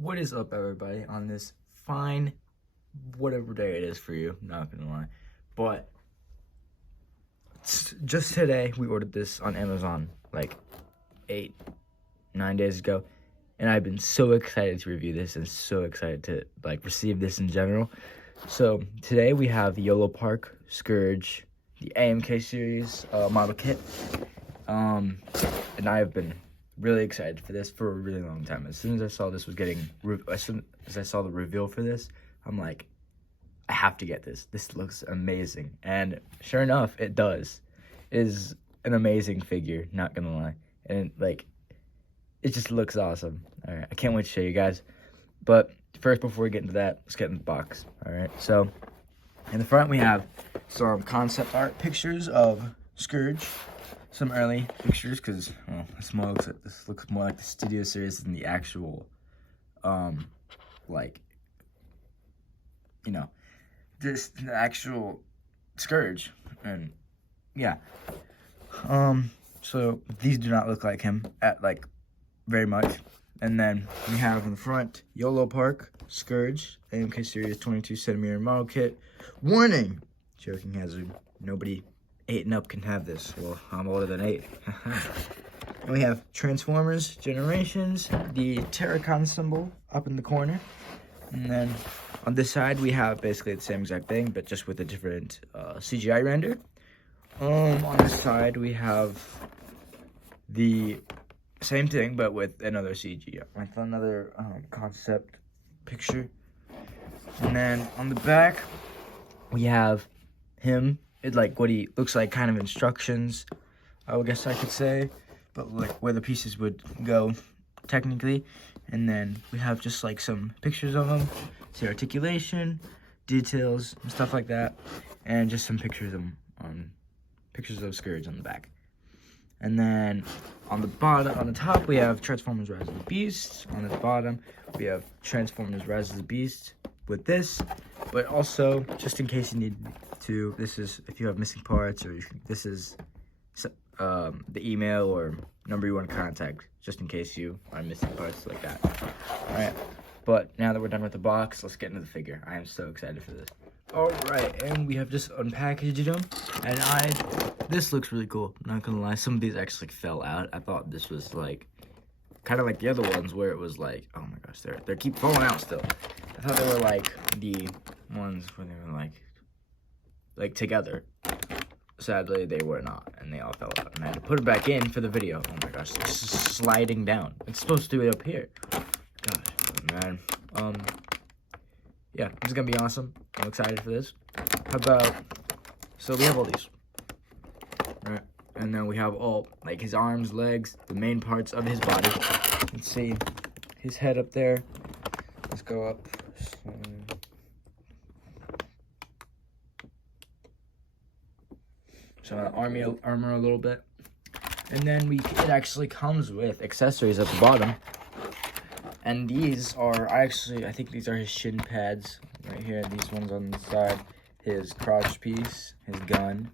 What is up, everybody, on this fine, whatever day it is for you, not gonna lie. But just today, we ordered this on Amazon like 8-9 days ago. And I've been so excited to review this and so excited to receive this in general. So today we have the Yolopark Scourge, the AMK series model kit. And I have been really excited for this for a really long time. As soon as I saw this was as soon as I saw the reveal for this, I'm like, I have to get this. This looks amazing. And sure enough, it does. It is an amazing figure, not gonna lie. And it just looks awesome. All right, I can't wait to show you guys. But first, before we get into that, let's get in the box. All right, so in the front we have some concept art pictures of Scourge. Some early pictures, because this looks more like the studio series than the actual, the actual Scourge. And yeah, so these do not look like him very much. And then we have in the front Yolopark Scourge AMK series 22cm model kit. Warning: choking hazard. Nobody 8 and up can have this. Well, I'm older than 8. And we have Transformers Generations, the Terracon symbol up in the corner. And then on this side, we have basically the same exact thing, but just with a different CGI render. On this side, we have the same thing, but with another CGI, with another concept picture. And then on the back, we have him. What he looks like, kind of instructions, I guess I could say, but where the pieces would go, technically. And then we have just some pictures of him, see articulation, details, and stuff like that, and just some pictures of pictures of Scourge on the back. And then on the bottom, on the top, we have Transformers Rise of the Beast. On the bottom, we have Transformers Rise of the Beast with this. But also, just in case you need to, this is if you have missing parts, or this is the email or number you want to contact, just in case you are missing parts like that. All right, but now that we're done with the box, let's get into the figure. I am so excited for this. All right, and we have just unpackaged them, and this looks really cool. Not gonna lie, some of these actually fell out. I thought this was kind of like the other ones where it was oh my gosh, they keep falling out still. I thought they were the ones where they were together. Sadly, they were not, and they all fell out. And I had to put it back in for the video. Oh my gosh, it's just sliding down. It's supposed to be up here. Gosh, man. Yeah, this is gonna be awesome. I'm excited for this. How about, so we have all these. All right, and then we have all, his arms, legs, the main parts of his body. Let's see, his head up there. Let's go up. So armor a little bit. And then it actually comes with accessories at the bottom. And these are, I think these are his shin pads right here. These ones on the side. His crotch piece, his gun.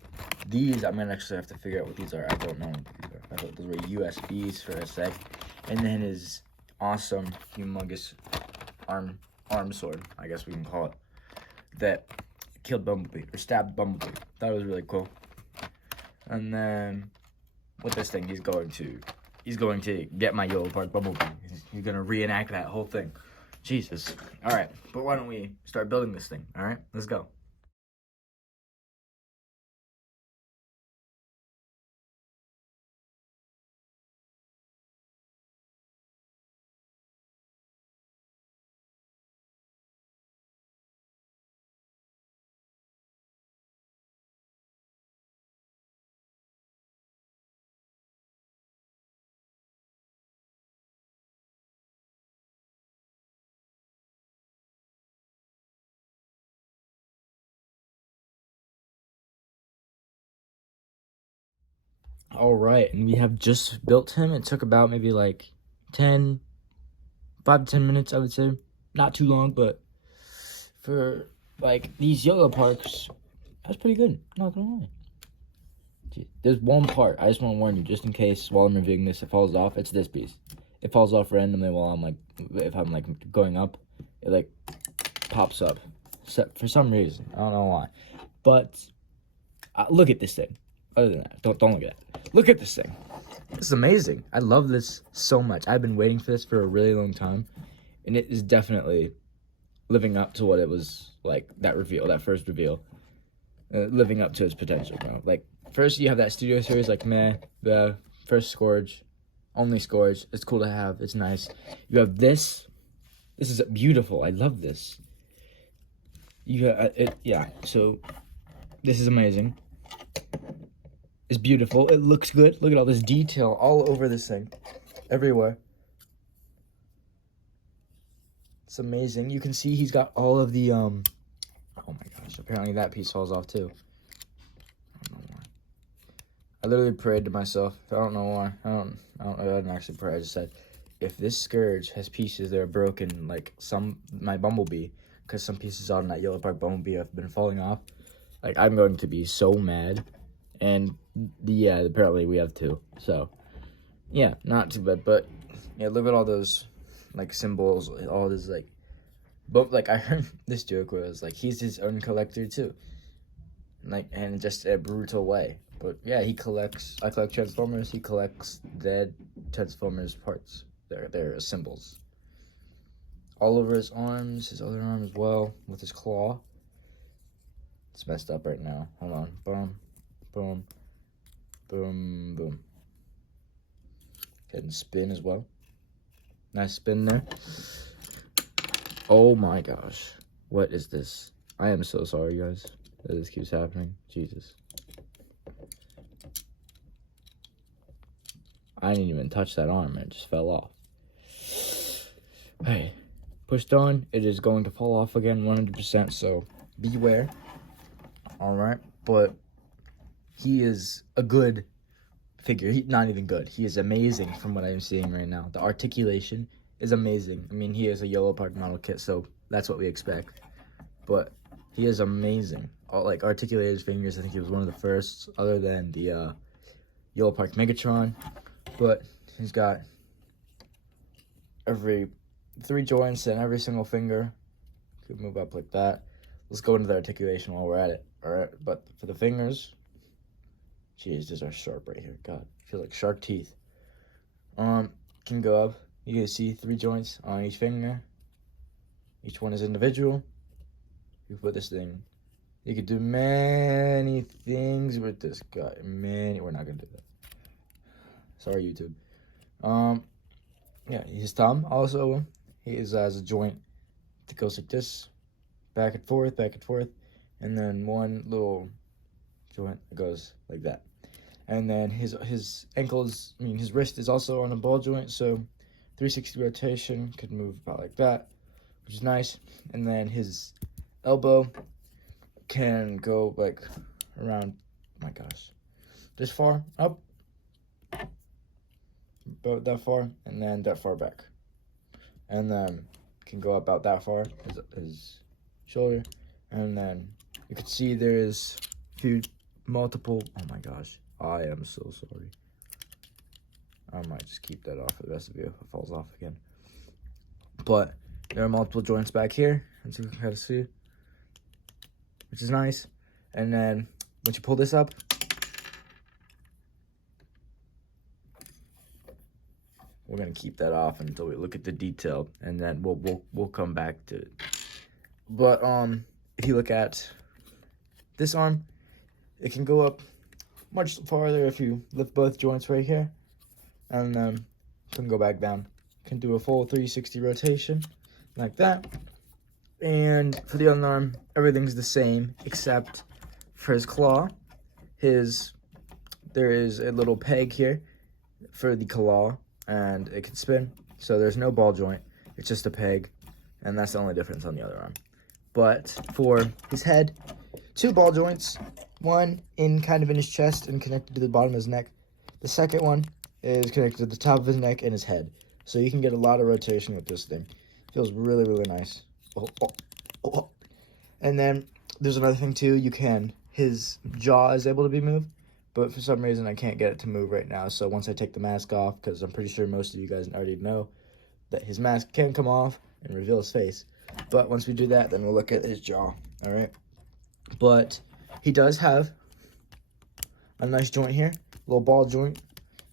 These, I'm gonna actually have to figure out what these are. I don't know what these are. I thought those were USBs for a sec. And then his awesome, humongous arm sword, I guess we can call it, that killed Bumblebee, or stabbed Bumblebee. That was really cool. And then with this thing, he's going to get my Yolopark Bumblebee. He's gonna reenact that whole thing. Jesus. All right, but why don't we start building this thing? All right, let's go. All right, and we have just built him. It took about maybe 5 to 10 minutes, I would say. Not too long, but for these Yoloparks, that's pretty good. Not gonna lie. There's one part I just want to warn you, just in case while I'm reviewing this it falls off. It's this piece. it falls off randomly while I'm like, if I'm like going up, it like pops up. So, for some reason, I don't know why. But look at this thing. Other than that, don't look at it. Look at this thing. This is amazing. I love this so much. I've been waiting for this for a really long time, and it is definitely living up to what it was like, that first reveal. Living up to its potential, bro. Like, first you have that studio series, like, meh, the first Scourge, only Scourge. It's cool to have. It's nice. You have this. This is beautiful. I love this. You have yeah. So this is amazing. It's beautiful. It looks good. Look at all this detail all over this thing, everywhere. It's amazing. You can see he's got all of the oh my gosh. Apparently that piece falls off too. I don't know why. I literally prayed to myself. I don't know why. I didn't actually pray. I just said, if this Scourge has pieces that are broken, like my Bumblebee, because some pieces on that Yolopark Bumblebee have been falling off, like, I'm going to be so mad. And yeah, apparently we have two. So yeah, not too bad. But yeah, look at all those like symbols, all this like. But like, I heard this joke where it was like, he's his own collector too, like, and just a brutal way. But yeah, I collect Transformers. He collects dead Transformers parts. They're symbols. All over his arms, his other arm as well, with his claw. It's messed up right now. Hold on. Boom, boom, boom, boom. Getting spin as well. Nice spin there. Oh my gosh. What is this? I am so sorry, guys, that this keeps happening. Jesus. I didn't even touch that arm. It just fell off. Hey. Pushed on, it is going to fall off again 100%, so beware. Alright, but he is a good figure. Not even good. He is amazing from what I'm seeing right now. The articulation is amazing. I mean, he is a Yolopark model kit, so that's what we expect. But he is amazing. Like, articulated fingers, I think he was one of the first, other than the Yolopark Megatron. But he's got every 3 joints and every single finger. Could move up like that. Let's go into the articulation while we're at it. Alright, but for the fingers, jeez, these are sharp right here. God, feel like sharp teeth. Can go up. You can see 3 joints on each finger. Each one is individual. You put this thing. You could do many things with this guy. We're not gonna do that. Sorry, YouTube. Yeah, his thumb also. He has a joint that goes like this, back and forth, and then one little joint that goes like that. And then his ankles, his wrist is also on a ball joint, so 360 rotation could move about like that, which is nice. And then his elbow can go like around, oh my gosh, this far up, about that far, and then that far back. And then can go about that far, his shoulder. And then you can see there's multiple, oh my gosh, I am so sorry. I might just keep that off for the rest of you if it falls off again. But there are multiple joints back here, as you can kind of see, which is nice. And then once you pull this up, we're gonna keep that off until we look at the detail, and then we'll come back to it. But if you look at this arm, it can go up much farther if you lift both joints right here, and then can go back down. Can do a full 360 rotation like that. And for the other arm, everything's the same except for his claw. There is a little peg here for the claw, and it can spin, so there's no ball joint, it's just a peg, and that's the only difference on the other arm. But for his head, 2 ball joints, one in his chest and connected to the bottom of his neck. The second one is connected to the top of his neck and his head, so you can get a lot of rotation with this thing. Feels really, really nice. And then there's another thing too. His jaw is able to be moved, but for some reason I can't get it to move right now. So once I take the mask off, because I'm pretty sure most of you guys already know that his mask can come off and reveal his face. But once we do that, then we'll look at his jaw, all right? But he does have a nice joint here, a little ball joint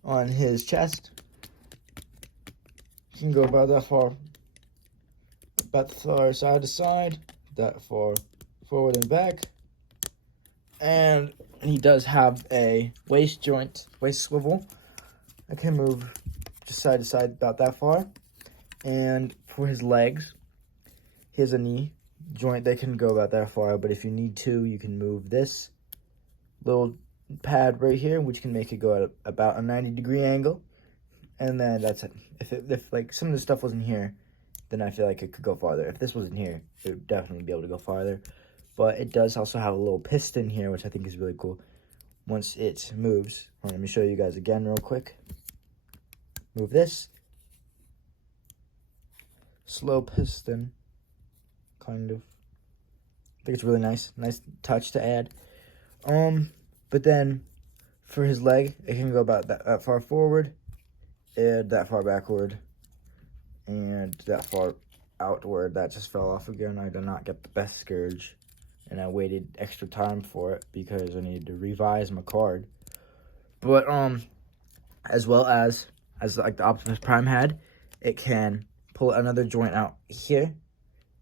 on his chest. You can go about that far side to side, that far forward and back. And he does have a waist joint, waist swivel. I can move just side to side about that far. And for his legs, he has a knee joint that can go about that far, but if you need to, you can move this little pad right here, which can make it go at about a 90-degree angle. And then that's it. If like some of the stuff wasn't here, then I feel like it could go farther. If this wasn't here, it would definitely be able to go farther. But it does also have a little piston here, which I think is really cool. Once it moves, let me show you guys again real quick. Move this. Slow piston, kind of. I think it's really nice touch to add. But then for his leg, it can go about that far forward, and that far backward, and that far outward. That just fell off again. I did not get the best scourge, and I waited extra time for it because I needed to revise my card. But as well as like the Optimus Prime had, it can pull another joint out here,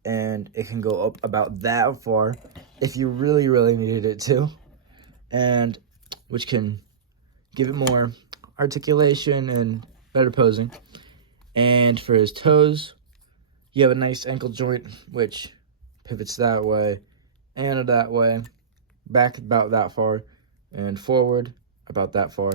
and it can go up about that far if you really, really needed it to, and which can give it more articulation and better posing. And for his toes, you have a nice ankle joint, which pivots that way and that way, back about that far, and forward about that far.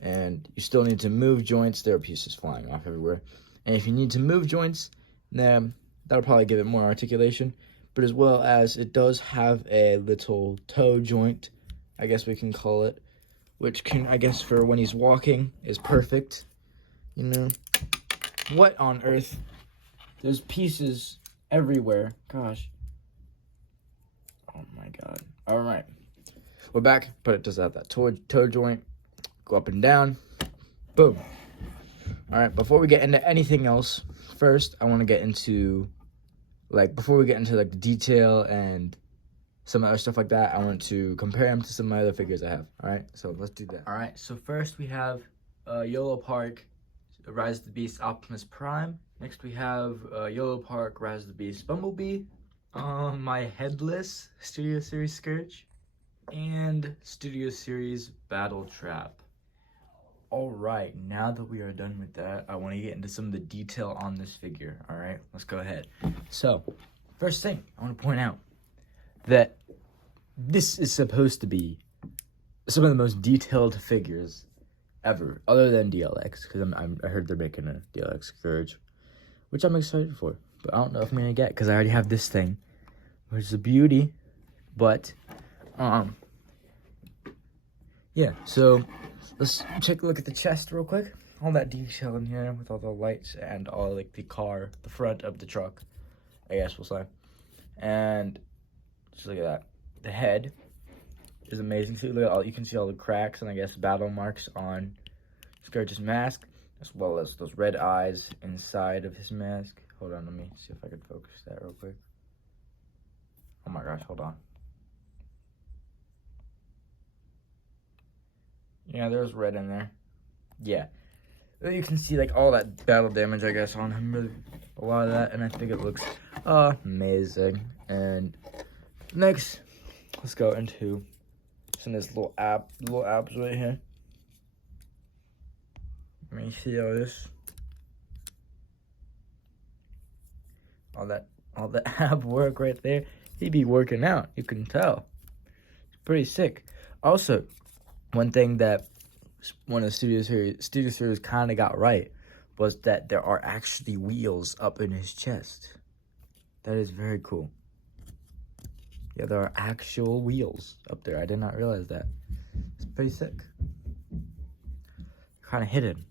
And you still need to move joints. There are pieces flying off everywhere. And if you need to move joints, then that'll probably give it more articulation. But as well as it does have a little toe joint, I guess we can call it, which can, I guess for when he's walking, is perfect. You know, what on earth? There's pieces everywhere. Gosh. Oh my God. All right. We're back, but it does have that toe joint. Go up and down. Boom. All right, before we get into anything else, first, I want to get into, before we get into, the detail and some other stuff like that, I want to compare them to some of my other figures I have. All right, so let's do that. All right, so first we have Yolopark Rise of the Beast Optimus Prime. Next we have Yolopark Rise of the Beast Bumblebee. My headless Studio Series Scourge. And Studio Series Battle Trap. Alright, now that we are done with that, I want to get into some of the detail on this figure. Alright, let's go ahead. So, first thing, I want to point out that this is supposed to be some of the most detailed figures ever, other than DLX, because I heard they're making a DLX Scourge, which I'm excited for. But I don't know if I'm going to get, because I already have this thing, which is a beauty. But, yeah, so let's take a look at the chest real quick. All that detail in here with all the lights and all the front of the truck, I guess we'll say. And just look at that. The head is amazing. See, look at all, you can see all the cracks and I guess battle marks on Scourge's mask, as well as those red eyes inside of his mask. Hold on, let me see if I can focus that real quick. Oh my gosh, hold on. Yeah, there's red in there. Yeah. You can see, all that battle damage, I guess, on him. Really, a lot of that, and I think it looks amazing. And next, let's go into some of this little abs right here. Let me see all this. All that ab work right there. He'd be working out, you can tell. It's pretty sick. Also, one thing that one of the Studio Series kind of got right was that there are actually wheels up in his chest. That is very cool. Yeah, there are actual wheels up there. I did not realize that. It's pretty sick. Kind of hidden.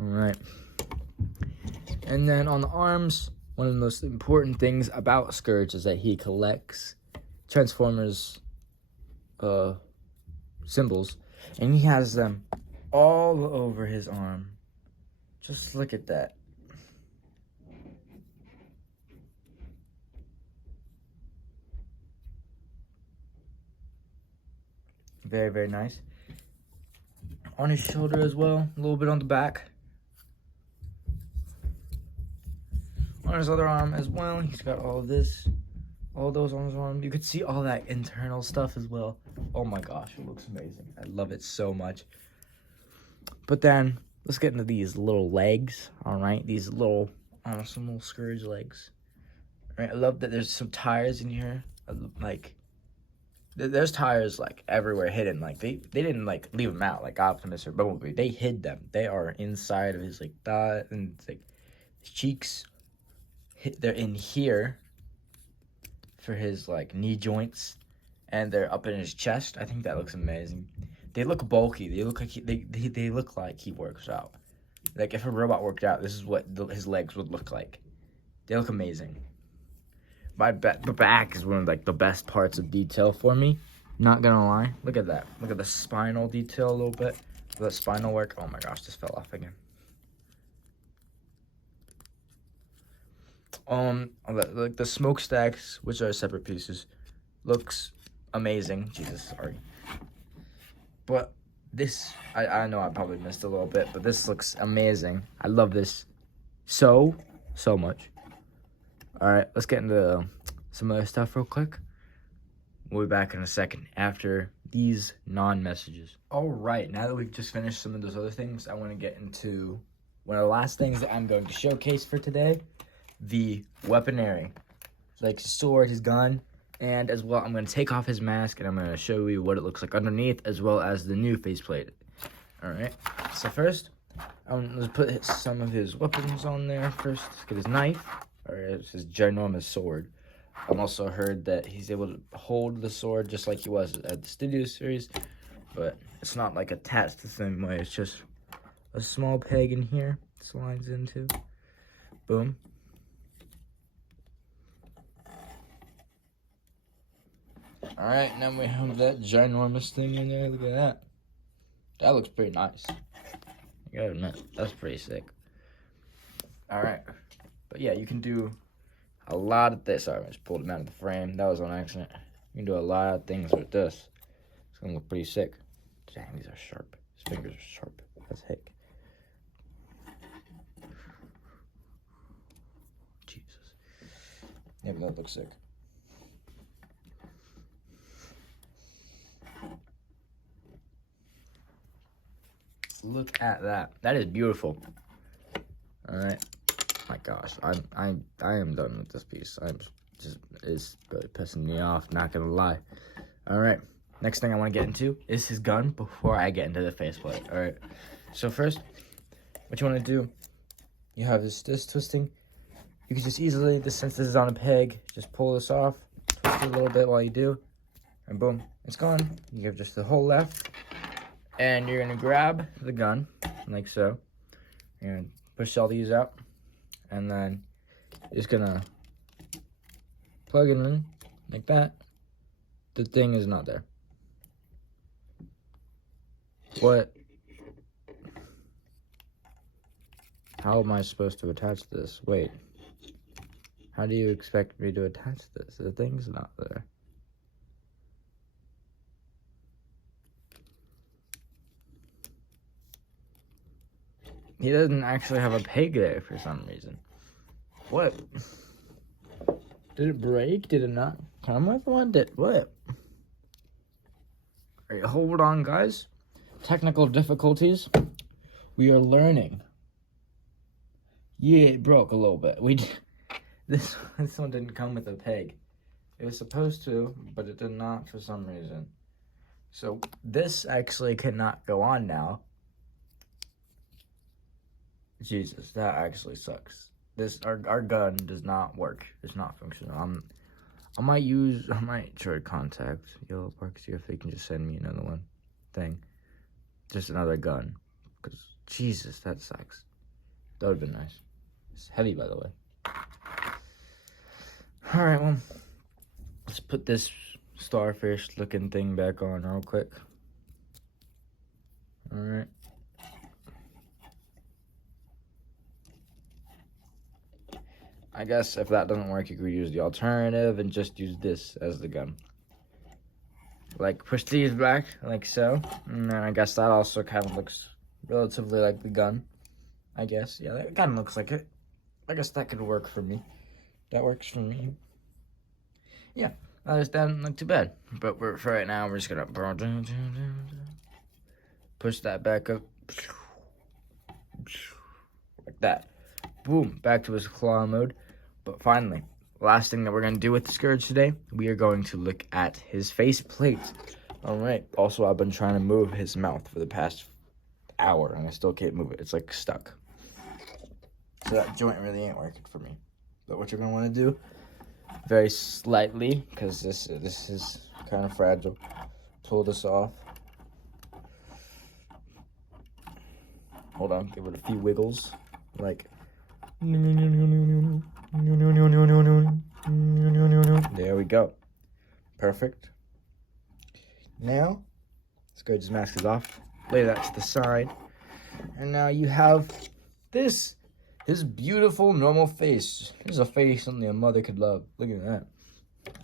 Alright. And then on the arms, one of the most important things about Scourge is that he collects Transformers symbols, and he has them all over his arm. Just look at that. Very, very nice. On his shoulder as well, a little bit on the back. On his other arm as well, he's got all this, all those on his arm. You could see all that internal stuff as well. Oh my gosh, it looks amazing. I love it so much. But then, let's get into these little legs, all right? These little, some little scourge legs. All right, I love that there's some tires in here. Like, there's tires like everywhere hidden. Like they didn't like leave them out like Optimus or Bumblebee. They hid them. They are inside of his like thigh and like his cheeks. They're in here for his like knee joints, and they're up in his chest. I think that looks amazing. They look bulky. They look like they look like he works out. Like if a robot worked out, this is what his legs would look like. They look amazing. The back is one of like the best parts of detail for me. Not gonna lie. Look at that. Look at the spinal detail a little bit. The spinal work. Oh my gosh, this fell off again. Like the smokestacks, which are separate pieces, looks amazing. Jesus, sorry. But this, I know I probably missed a little bit, but this looks amazing. I love this so much. All right, let's get into some other stuff real quick. We'll be back in a second after these non-messages. All right, now that we've just finished some of those other things, I want to get into one of the last things that I'm going to showcase for today, the weaponry. Like his sword, his gun, and as well, I'm going to take off his mask and I'm going to show you what it looks like underneath, as well as the new faceplate. All right, so first, let's put some of his weapons on there first. Let's get his knife. Or his ginormous sword. I've also heard that he's able to hold the sword just like he was at the Studio Series, but it's not like attached the same way. It's just a small peg in here, slides into. Boom. Alright, now we have that ginormous thing in there. Look at that. That looks pretty nice. I gotta admit, that's pretty sick. Alright. But yeah, you can do a lot of this. Sorry, I just pulled him out of the frame. That was on accident. You can do a lot of things with this. It's gonna look pretty sick. Dang, these are sharp. His fingers are sharp. That's hick. Jesus. Yeah, but that looks sick. Look at that. That is beautiful. All right. My gosh, I am done with this piece. It's really pissing me off, not gonna lie. Alright, next thing I want to get into is his gun before I get into the faceplate. Alright, so first, what you want to do, you have this twisting. You can just easily, since this is on a peg, just pull this off, twist it a little bit while you do, and boom, it's gone. You have just the whole left, and you're gonna grab the gun, like so. You're gonna push all these out. And then just gonna plug it in like that. The thing is not there. What? How am I supposed to attach this? Wait. How do you expect me to attach this? The thing's not there. He doesn't actually have a peg there for some reason. What? Did it break? Did it not come with one? What? Alright, hold on, guys. Technical difficulties. We are learning. Yeah, it broke a little bit. This one didn't come with a peg. It was supposed to, but it did not for some reason. So this actually cannot go on now. Jesus, that actually sucks. Our gun does not work. It's not functional. I might try to contact Yolopark, see if they can just send me another thing. Just another gun. Because, Jesus, that sucks. That would have been nice. It's heavy, by the way. Alright, well, let's put this starfish looking thing back on real quick. Alright. I guess if that doesn't work, you could use the alternative and just use this as the gun. Like, push these back, like so. And then I guess that also kind of looks relatively like the gun. I guess. Yeah, that kind of looks like it. I guess that could work for me. That works for me. Yeah, that doesn't look too bad. But for right now, we're just going to push that back up. Like that. Boom, back to his claw mode. But finally, last thing that we're going to do with the Scourge today, we are going to look at his face plate. Alright, also I've been trying to move his mouth for the past hour, and I still can't move it. It's like stuck. So that joint really ain't working for me. But what you're going to want to do, very slightly, because this is kind of fragile, pull this off. Hold on, give it a few wiggles, like... There we go. Perfect. Now, Scourge's mask is off. Lay that to the side. And now you have this. His beautiful, normal face. Here's a face only a mother could love. Look at that.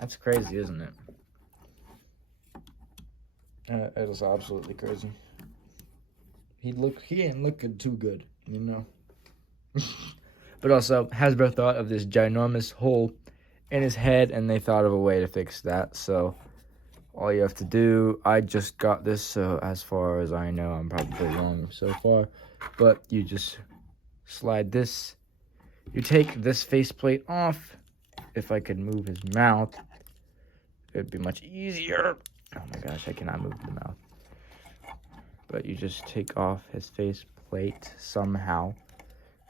That's crazy, isn't it? It is absolutely crazy. He ain't looking too good, you know? But also, Hasbro thought of this ginormous hole in his head, and they thought of a way to fix that. So, all you have to do, I just got this, so as far as I know, I'm probably wrong so far. But you just slide this. You take this faceplate off. If I could move his mouth, it'd be much easier. Oh my gosh, I cannot move the mouth. But you just take off his faceplate somehow,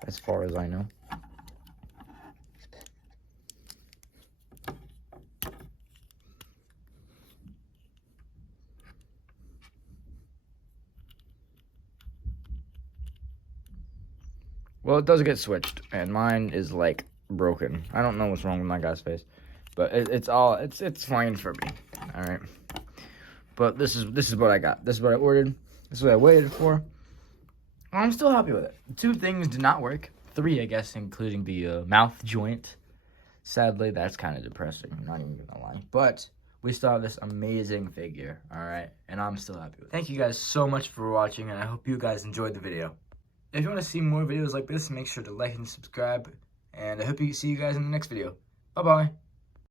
as far as I know. Well, it does get switched, and mine is like broken. I don't know what's wrong with my guy's face, but it's fine for me. All right. But this is what I got. This is what I ordered. This is what I waited for. I'm still happy with it. 2 things did not work. 3, I guess, including the mouth joint. Sadly, that's kind of depressing. I'm not even gonna lie. But we still have this amazing figure. All right, and I'm still happy with it. Thank you guys so much for watching, and I hope you guys enjoyed the video. If you want to see more videos like this, make sure to like and subscribe. And I hope to see you guys in the next video. Bye-bye.